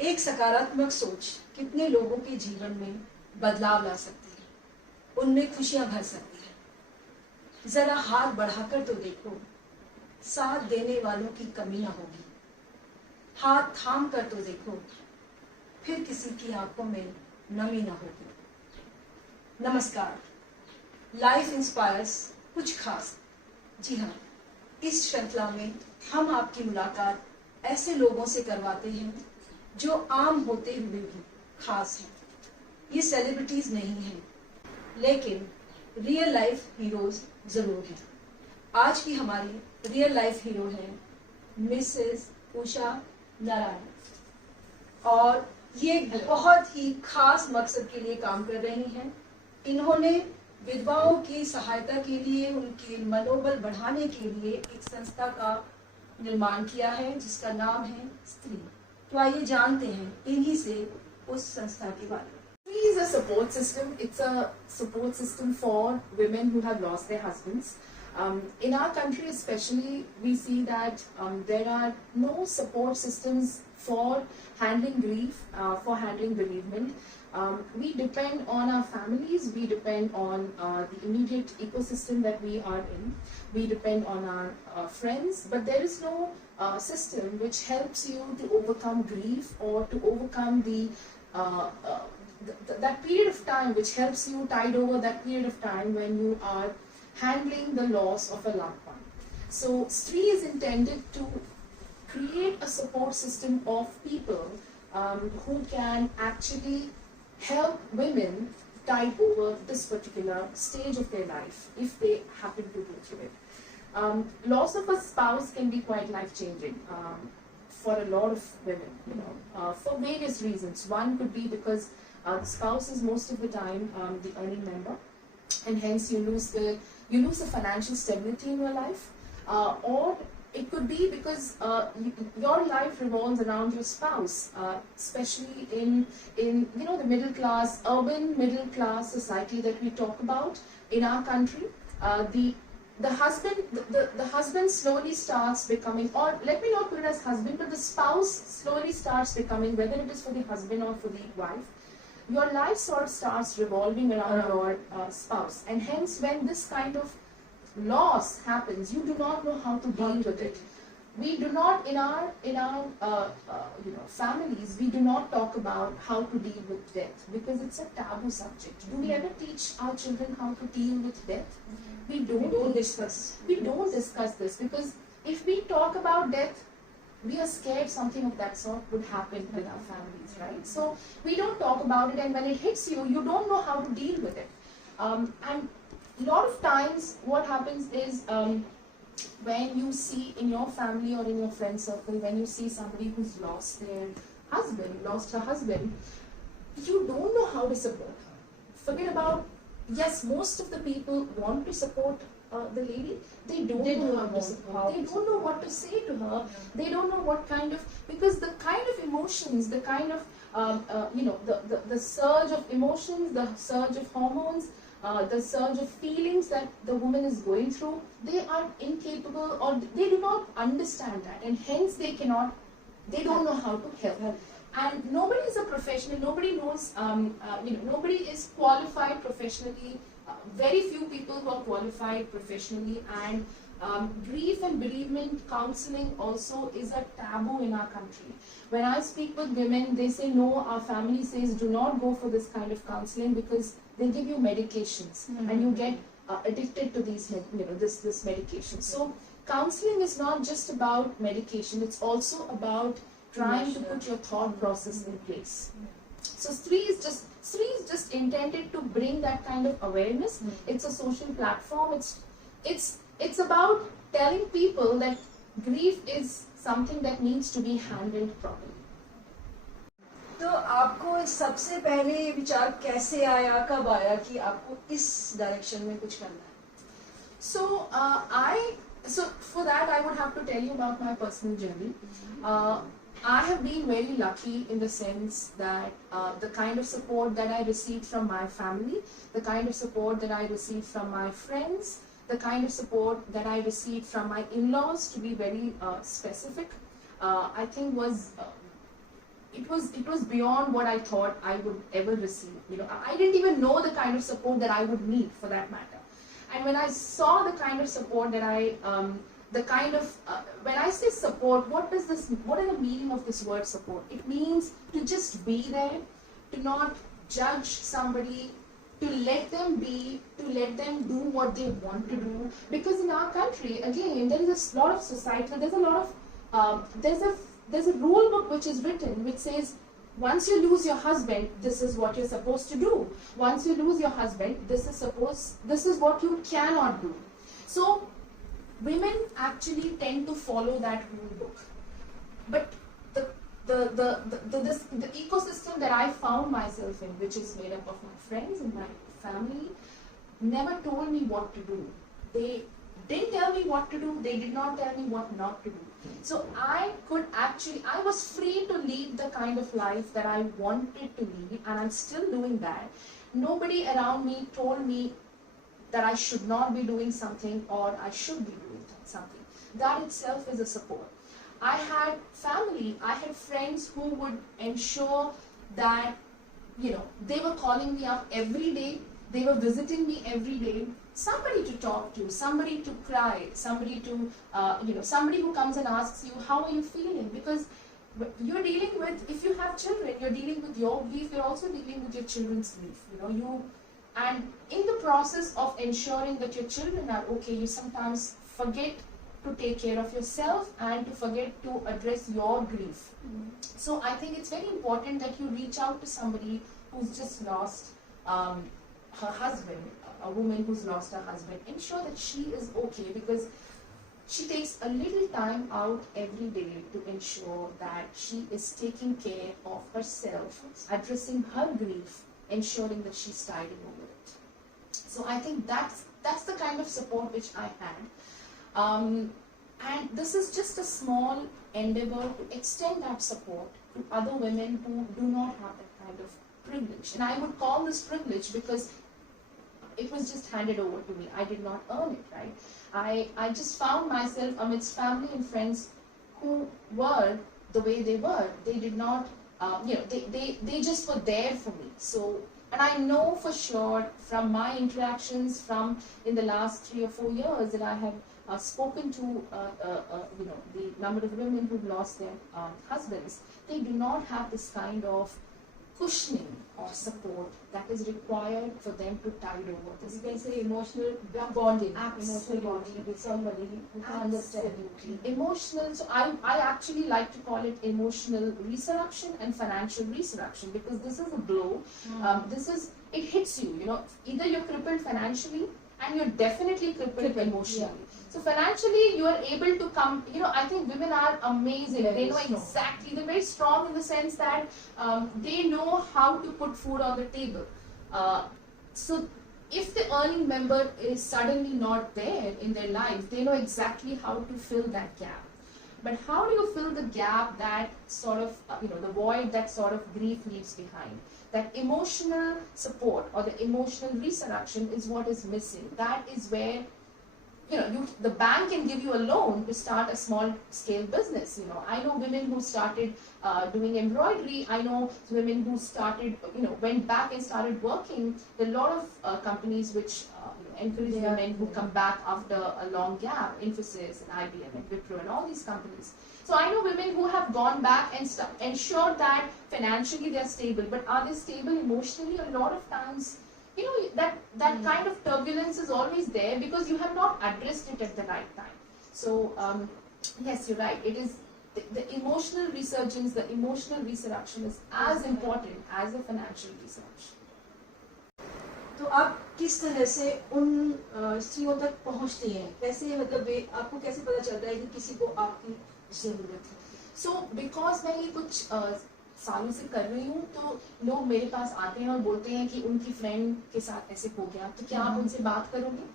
एक सकारात्मक सोच कितने लोगों के जीवन में बदलाव ला सकती है, उनमें खुशियां भर सकती है। जरा हाथ बढ़ाकर तो देखो, साथ देने वालों की कमी ना होगी। हाथ थाम कर तो देखो, फिर किसी की आंखों में नमी ना होगी। नमस्कार, लाइफ इंस्पायर्स कुछ खास। जी हाँ, इस श्रृंखला में हम आपकी मुलाकात ऐसे लोगों से करवाते हैं जो आम होते हुए भी खास हैं। ये सेलिब्रिटीज नहीं हैं, लेकिन रियल लाइफ हीरोज जरूर हैं। आज की हमारी रियल लाइफ हीरो है मिसेस उषा नारायण, और ये बहुत ही खास मकसद के लिए काम कर रही हैं। इन्होंने विधवाओं की सहायता के लिए, उनके मनोबल बढ़ाने के लिए एक संस्था का निर्माण किया है जिसका नाम है स्त्री। तो आइए जानते हैं इन्हीं से उस संस्था के बारे में। Free is a support system. It's a support system for women who have lost their husbands. In our country especially, we see that there are no support systems for handling grief, for handling bereavement. We depend on our families, we depend on the immediate ecosystem that we are in, we depend on our friends, but there is no system which helps you to overcome grief or to overcome uh, uh, that period of time, which helps you tide over that period of time when you are handling the loss of a loved one. So STREE is intended to create a support system of people who can actually help women tide over this particular stage of their life if they happen to go through it. Loss of a spouse can be quite life-changing for a lot of women, for various reasons. One could be because the spouse is most of the time the earning member, and hence you lose the financial stability in your life, or it could be because your life revolves around your spouse, especially in the middle class, urban middle class society that we talk about in our country. The husband slowly starts becoming, or let me not put it as husband, but the spouse slowly starts becoming, whether it is for the husband or for the wife, your life sort of starts revolving around your spouse, and hence when this kind of loss happens, you do not know how to deal with it. We do not, in our families, we do not talk about how to deal with death because it's a taboo subject. Do we ever teach our children how to deal with death? We don't discuss this because if we talk about death, we are scared something of that sort would happen with our families, right? So we don't talk about it, and when it hits you, you don't know how to deal with it. And a lot of times what happens is when you see in your family or in your friend circle, when you see somebody who's lost her husband, you don't know how to support her. Forget about, yes, most of the people want to support the lady. They don't know how to support. They don't know what to say to her. They don't know what kind of, because the kind of emotions, the kind of the surge of emotions, the surge of hormones, the surge of feelings that the woman is going through, they are incapable, or they do not understand that, and hence they don't know how to help. And nobody is a professional, nobody knows, nobody is qualified professionally, very few people who are qualified professionally, and grief and bereavement counseling also is a taboo in our country. When I speak with women, they say no, our family says do not go for this kind of counseling because they give you medications and you get addicted to these, this medication. So counseling is not just about medication, it's also about trying to put your thought process in place. So STREE is just intended to bring that kind of awareness. It's a social platform. It's about telling people that grief is something that needs to be handled properly. तो आपको सबसे पहले ये विचार कैसे आया, कब आया कि आपको इस डायरेक्शन में कुछ करना है? So for that I would have to tell you about my personal journey. I have been very lucky in the sense that the kind of support that I received from my family, the kind of support that I received from my friends, the kind of support that I received from my in-laws, to be very specific, I think it it was beyond what I thought I would ever receive. You know, I didn't even know the kind of support that I would need, for that matter. And when I saw the kind of support that when I say support, what is the meaning of this word support? It means to just be there, to not judge somebody, to let them be, to let them do what they want to do. Because in our country, again, there is a lot of society, there's a lot of, there's a rule book which is written which says, once you lose your husband, this is what you're supposed to do. Once you lose your husband, this is what you cannot do. So women actually tend to follow that rule book. But the ecosystem that I found myself in, which is made up of my friends and my family, never told me what to do. They didn't tell me what to do. They did not tell me what not to do. So I was free to lead the kind of life that I wanted to lead, and I'm still doing that. Nobody around me told me that I should not be doing something or I should be doing something. That itself is a support. I had family, I had friends who would ensure that, you know, they were calling me up every day, they were visiting me every day, somebody to talk to, somebody to cry, somebody to, somebody who comes and asks you, how are you feeling? Because you're dealing with, if you have children, you're dealing with your grief, you're also dealing with your children's grief, and in the process of ensuring that your children are okay, you sometimes forget to take care of yourself and to forget to address your grief. So I think it's very important that you reach out to somebody who's just lost her husband, a woman who's lost her husband. Ensure that she is okay, because she takes a little time out every day to ensure that she is taking care of herself, addressing her grief, ensuring that she's tiding over it. So I think that's the kind of support which I had. And this is just a small endeavor to extend that support to other women who do not have that kind of privilege. And I would call this privilege because it was just handed over to me. I did not earn it, right? I just found myself amidst family and friends who were the way they were. They did not, they just were there for me. So, and I know for sure from my interactions in the last 3 or 4 years that I have spoken to, the number of women who've lost their husbands, they do not have this kind of cushioning or support that is required for them to tide over this. You can say emotional bonding. Absolutely. Emotional bonding with somebody who can understand you. Emotional, so I actually like to call it emotional resurrection and financial resurrection, because this is a blow. It hits you, either you're crippled financially and you're definitely crippled emotionally. Yeah. So financially, you are able to come, I think women are amazing. They know exactly, they're very strong in the sense that they know how to put food on the table. So if the earning member is suddenly not there in their life, they know exactly how to fill that gap. But how do you fill the gap that sort of, the void that sort of grief leaves behind? That emotional support or the emotional resurrection is what is missing. That is where, the bank can give you a loan to start a small scale business. I know women who started doing embroidery. I know women who started, went back and started working. There are a lot of companies which encourage women who come back after a long gap, Infosys and IBM and Wipro and all these companies. So I know women who have gone back and ensured that financially they are stable, but are they stable emotionally? A lot of times, that kind of turbulence is always there because you have not addressed it at the right time. So yes, you're right. It is the emotional resurgence, the emotional resurrection is as important as the financial resurrection. तो आप किस तरह से उन स्त्रियों तक पहुंचती हैं? कैसे मतलब आपको कैसे पता चलता है कि किसी को आपकी जरूरत है? So because मैं ये कुछ सालों से कर रही हूँ, तो लोग मेरे पास आते हैं और बोलते हैं कि उनकी फ्रेंड के साथ ऐसे हो गया, तो क्या आप उनसे बात करोगे?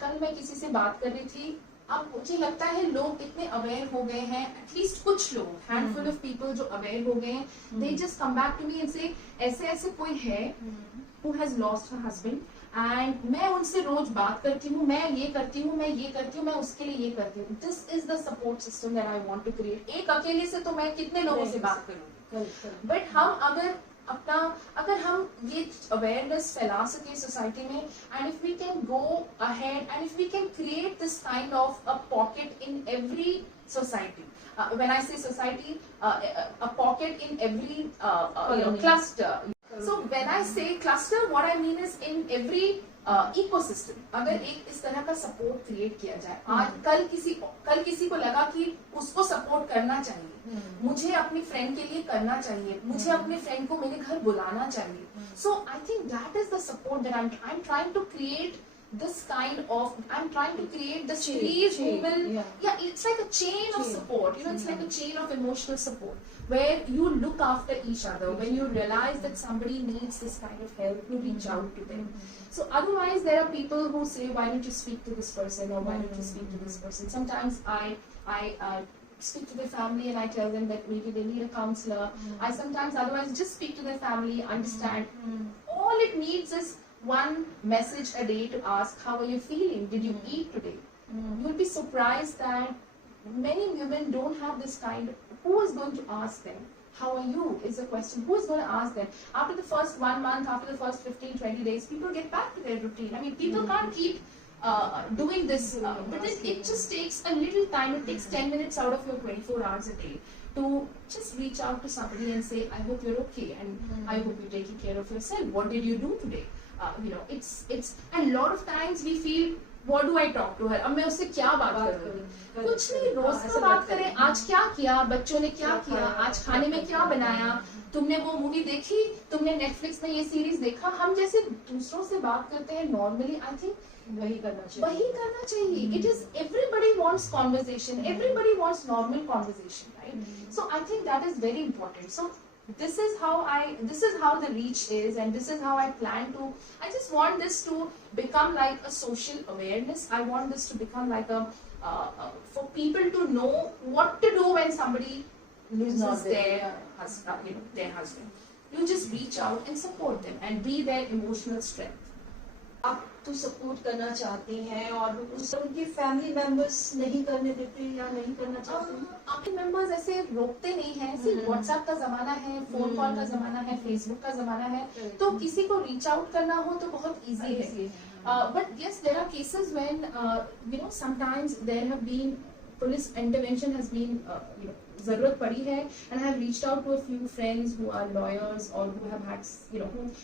कल मैं किसी से बात कर रही थी. अब मुझे लगता है लोग इतने अवेयर हो गए हैं, एटलीस्ट कुछ लोग, हैंडफुल ऑफ पीपल जो अवेयर हो गए हैं, they just come back to me and से ऐसे ऐसे कोई है who has lost her husband, and मैं उनसे रोज बात करती हूँ, मैं ये करती हूँ, मैं ये करती हूँ, मैं उसके लिए ये करती हूँ. This is the support system that I want to create. एक अकेले से तो मैं कितने लोगों से बात करूँगी? correct. बट हम अगर हम ये अवेयरनेस फैला सके सोसाइटी में, and if we can go ahead and if we can create this kind of a pocket in every society, when I say society, a pocket in every cluster. So when I say cluster, what I mean is in every ecosystem. अगर एक इस तरह का support create किया जाए, आज कल किसी को लगा कि उसको सपोर्ट करना चाहिए, मुझे अपनी फ्रेंड के लिए करना चाहिए, मुझे अपने फ्रेंड को मेरे घर बुलाना चाहिए. So I think that is the support that I'm trying to create. This kind of, I'm trying to create the trees who will, it's like a chain of support, it's like a chain of emotional support, where you look after each other. When you realize that somebody needs this kind of help, you reach out to them. So otherwise there are people who say, why don't you speak to this person, or why don't you speak to this person. Sometimes I speak to their family and I tell them that maybe they need a counselor. I sometimes otherwise just speak to their family, understand. All it needs is one message a day to ask, how are you feeling? Did you eat today? You'll be surprised that many women don't have this kind of, who is going to ask them? How are you? Is a question. Who is going to ask them? After the first 1 month, after the first 15, 20 days, people get back to their routine. I mean, people can't keep doing this, but it just takes a little time. It takes 10 minutes out of your 24 hours a day to just reach out to somebody and say, I hope you're okay, and I hope you're taking care of yourself. What did you do today? It's and a lot of times we feel, what do I talk to her? अब मैं उससे क्या बात करूँ? कुछ नहीं, रोज का बात करें. आज क्या किया, बच्चों ने क्या किया, आज खाने में क्या बनाया, तुमने वो मूवी देखी, तुमने नेटफ्लिक्स में ये सीरीज देखा. हम जैसे दूसरों से बात करते हैं नॉर्मली, आई थिंक वही करना चाहिए. It is, everybody wants conversation, everybody wants normal conversation, right? So I think that is very important. So this is how the reach is, and this is how I plan to, I just want this to become like a social awareness. I want this to become like a for people to know what to do when somebody loses their husband. You just reach out and support them and be their emotional strength. आप तो support करना चाहते हैं और उनके family members नहीं करने देते या नहीं करना चाहते हैं? आपके मेंबर्स ऐसे रोकते नहीं हैं. सिर्फ व्हाट्सएप का जमाना है, फोन कॉल का जमाना है, फेसबुक का जमाना है, तो किसी को रीच आउट करना हो तो बहुत इजी है. But yes, there are cases when sometimes there have been police intervention has been जरूरत पड़ी है, and I have reached out to a few friends who are lawyers or who have had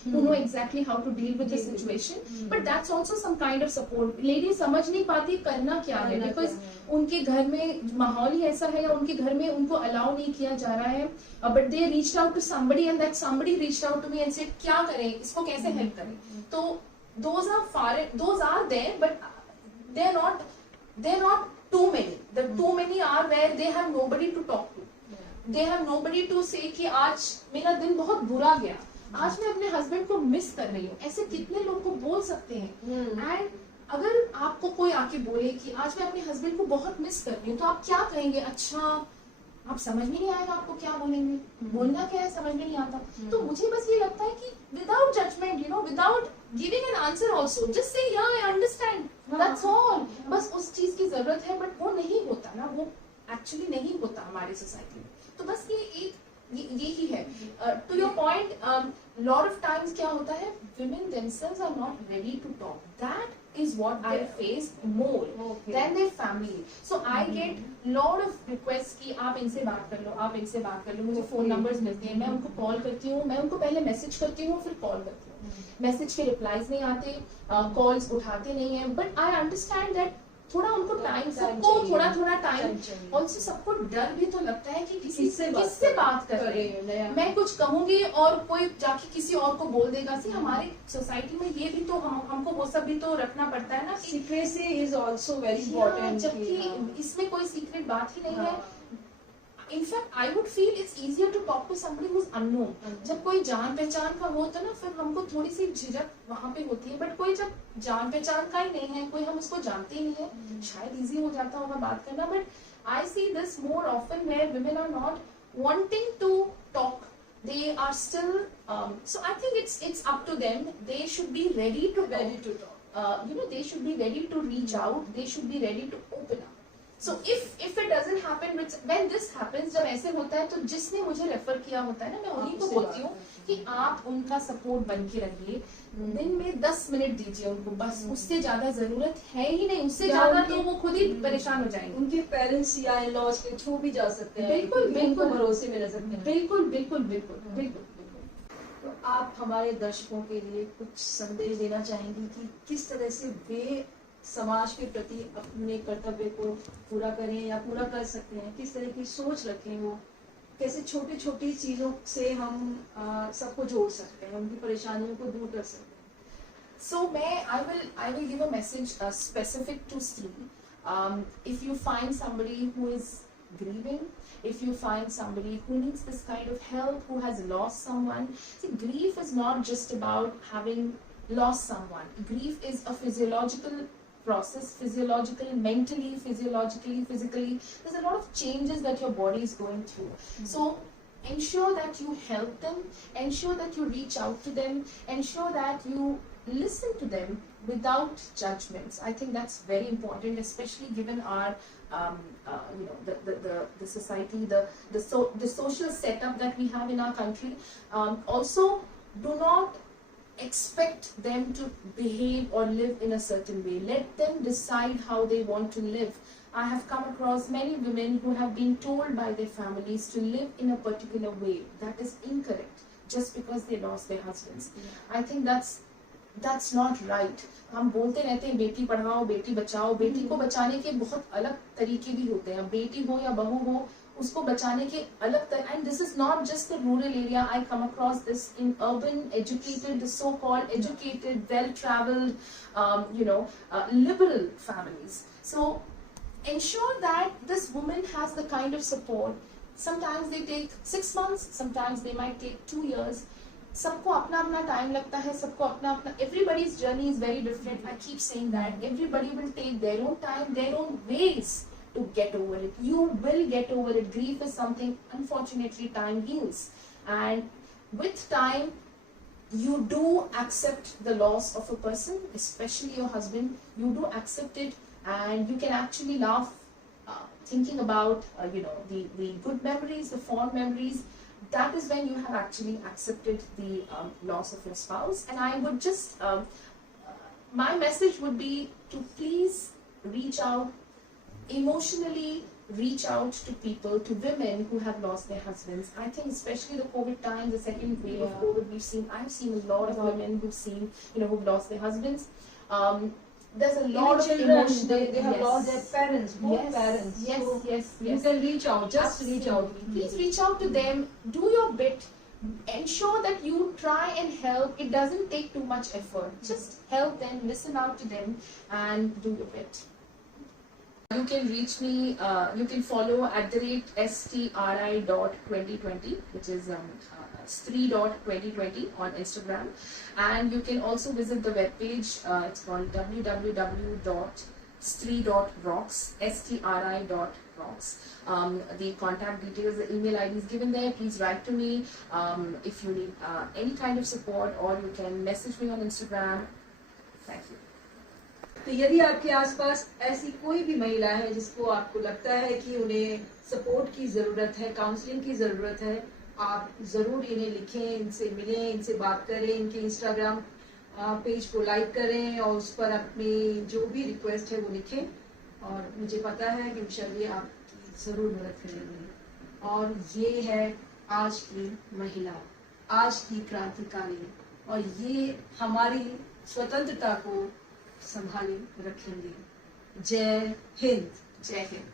who know exactly how to deal with the situation. But that's also some kind of support. Ladies समझ नहीं पाती करना क्या है, because उनके घर में माहौल ही ऐसा है, या उनके घर में उनको अलाउ नहीं किया जा रहा है. But they reached out to somebody, and that somebody reached out to me and said, क्या करें, इसको कैसे हेल्प करें. तो those are there, but they're not too many. The too many are where they have nobody to talk to. They have nobody to say कि आज मेरा दिन बहुत बुरा गया, आज मैं अपने हस्बैंड को मिस कर रही हूँ. ऐसे कितने लोग को बोल सकते हैं. एंड अगर आपको कोई आके बोले कि आज मैं अपने हस्बैंड को बहुत मिस कर रही हूँ, तो आप क्या कहेंगे? अच्छा, आप समझ में नहीं आएगा आपको क्या बोलेंगे, बोलना क्या है समझ में नहीं आता. तो मुझे बस ये लगता है कि without judgment, without giving an answer also, just say yeah I understand, that's all. बस उस चीज की जरूरत है, बट वो नहीं होता ना, वो एक्चुअली नहीं होता हमारी सोसाइटी में. तो बस यही है. To your point, lot of times क्या होता है, women themselves are not ready to talk. That is what I face more than their family. So I get lot of requests कि आप इनसे बात कर लो, आप इनसे बात कर लो. मुझे फोन नंबर्स मिलते हैं, मैं उनको कॉल करती हूँ, मैं उनको पहले मैसेज करती हूँ, फिर कॉल करती हूँ. मैसेज के रिप्लाईज नहीं आते, कॉल्स उठाते नहीं है. बट आई अंडरस्टैंड दैट थोड़ा उनको टाइम, सबको थोड़ा टाइम. ऑल्सो सबको डर भी तो लगता है कि किससे बात कर रहे हैं, मैं कुछ कहूंगी और कोई जाके किसी और को बोल देगा. सी हमारे सोसाइटी में ये भी तो हमको वो सब भी तो रखना पड़ता है ना. Secrecy is also very important, जबकि इसमें कोई सीक्रेट बात ही नहीं है. In fact, I would feel it's easier to talk to somebody who's unknown. जब कोई जान पहचान का हो तो ना फिर हमको थोड़ी सी झिझक वहाँ पे होती है. बट कोई जब जान पहचान का ही नहीं है, कोई हम उसको जानते ही नहीं है, शायद इजी हो जाता होगा बात करना. But I see this more often where women are not wanting to talk. They are still. So I think it's up to them. They should be ready to talk. They should be ready to reach out. They should be ready to open up. So if it doesn't happen, when this happens, जब ऐसे होता है तो जिसने मुझे refer किया होता है ना, मैं उन्हीं को बोलती हूँ कि आप उनका सपोर्ट बन के रहिए, दिन में 10 मिनट दीजिए उनको, बस उससे ज्यादा जरूरत है ही नहीं, उससे ज्यादा तो वो खुद ही परेशान हो जाएंगे। उनके पेरेंट्स या इन-लॉज के थ्रू भी जा सकते हैं, बिल्कुल बिल्कुल भरोसे में रह सकते हैं। बिल्कुल बिल्कुल बिल्कुल बिल्कुल। तो आप हमारे दर्शकों के लिए कुछ संदेश देना चाहेंगी कि किस तरह से वे समाज के प्रति अपने कर्तव्य को पूरा करें या पूरा कर सकते हैं, किस तरह की सोच रखें, वो कैसे छोटी छोटी चीजों से हम सबको जोड़ सकते हैं, उनकी परेशानियों को दूर कर सकते हैं। So I will give a message specific to Stree. If you find somebody who is grieving, if you find somebody who needs this kind of help, who has lost someone, see, grief is not just about having lost someone. Grief is a physiological process, physiological, mentally, physiologically, physically. There's a lot of changes that your body is going through. So ensure that you help them, ensure that you reach out to them, ensure that you listen to them without judgments. I think that's very important, especially given our the society, the social setup that we have in our country. Also, do not expect them to behave or live in a certain way. Let them decide how they want to live. I have come across many women who have been told by their families to live in a particular way. That is incorrect, just because they lost their husbands. I think that's not right. हम बोलते रहते हैं बेटी पढ़ाओ, बेटी बचाओ, बेटी को बचाने के बहुत अलग तरीके भी होते हैं, बेटी हो या बहू हो, उसको बचाने के अलग तरह, and this is not just the rural area. I come across this in urban, educated, the so-called educated, well-traveled, liberal families. So ensure that this woman has the kind of support. Sometimes they take 6 months, sometimes they might take 2 years. सबको अपना अपना time लगता है, सबको अपना अपना, everybody's journey is very different. I keep saying that everybody will take their own time, their own ways to get over it. You will get over it. Grief is something, unfortunately, time heals, and with time you do accept the loss of a person, especially your husband. You do accept it, and you can actually laugh thinking about the good memories, the fond memories. That is when you have actually accepted the loss of your spouse. And I would just my message would be to please reach out emotionally, reach out to people, to women who have lost their husbands. I think especially the COVID time, the second wave of COVID, I've seen a lot of women who've lost their husbands. There's a lot of emotion. They have lost their parents, both parents. Yes, so yes. You can reach out, just reach out. Please reach out to them, do your bit, ensure that you try and help. It doesn't take too much effort. Just help them, listen out to them, and do your bit. You can reach me, you can follow @stri.2020, which is Stree.2020 on Instagram, and you can also visit the webpage. It's called www.stree.rocks, stri.rocks. The contact details, the email ID is given there. Please write to me if you need any kind of support, or you can message me on Instagram. Thank you. तो यदि आपके आसपास ऐसी कोई भी महिला है जिसको आपको लगता है कि उन्हें सपोर्ट की ज़रूरत है, काउंसलिंग की ज़रूरत है, आप ज़रूर इन्हें लिखें, इनसे मिलें, इनसे बात करें, इनके इंस्टाग्राम पेज को लाइक करें और उस पर अपनी जो भी रिक्वेस्ट है वो लिखें, और मुझे पता है कि इंशाल्लाह आपकी ज़रूर मदद करेंगे। और ये है आज की महिला, आज की क्रांतिकारी, और ये हमारी स्वतंत्रता को संभाले रखेंगे। जय हिंद। जय हिंद।